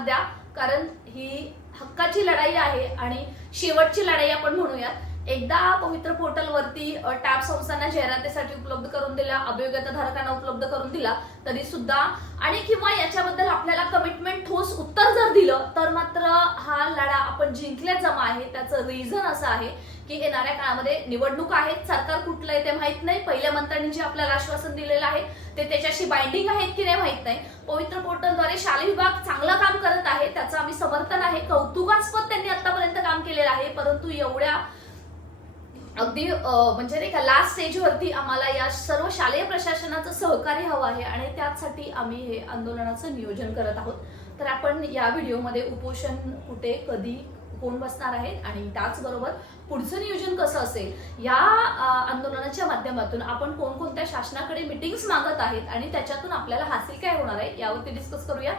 साथ द्या, कारण ही हक्काची लढाई आहे आणि शेवटची लढाई आपण म्हणूयात। एकदा पवित्र पोर्टलवरती टॅब संस्थांना जाहिरातीसाठी उपलब्ध करून दिला, अभियोग्यता धारकांना उपलब्ध करून दिला तरी सुद्धा आणि किंवा याच्याबद्दल आपल्याला कमिटमेंट ठोस उत्तर जर दिलं तर मात्र हा लढा आपण जिंकल्या जमा आहे। त्याचं रिझन असं आहे की येणाऱ्या काळामध्ये निवडणूक आहेत, सरकार कुठलं आहे ते माहित नाही, पहिल्या मंत्र्यांनी जे आपल्याला आश्वासन दिलेलं आहे ते त्याच्याशी बाइंडिंग आहेत की नाही माहित नाही। पवित्र पोर्टलद्वारे शालेय विभाग चांगलं काम करत आहे, त्याचं आम्ही समर्थन आहे, कौतुकास्पद त्यांनी आतापर्यंत काम केलेलं आहे, परंतु एवढ्या अगदी म्हणजे नाही का लास्ट स्टेजवरती आम्हाला या सर्व शालेय प्रशासनाचं सहकार्य हवं आहे आणि त्यासाठी आम्ही हे आंदोलनाचं नियोजन करत आहोत। तर आपण या व्हिडिओमध्ये उपोषण कुठे कधी कोण बसणार आहेत आणि त्याचबरोबर पुढचं नियोजन कसं असेल या आंदोलनाच्या माध्यमातून आपण कोणकोणत्या शासनाकडे मीटिंग्स मागत आहेत आणि त्याच्यातून आपल्याला हासिल काय होणार आहे यावरती डिस्कस करूया।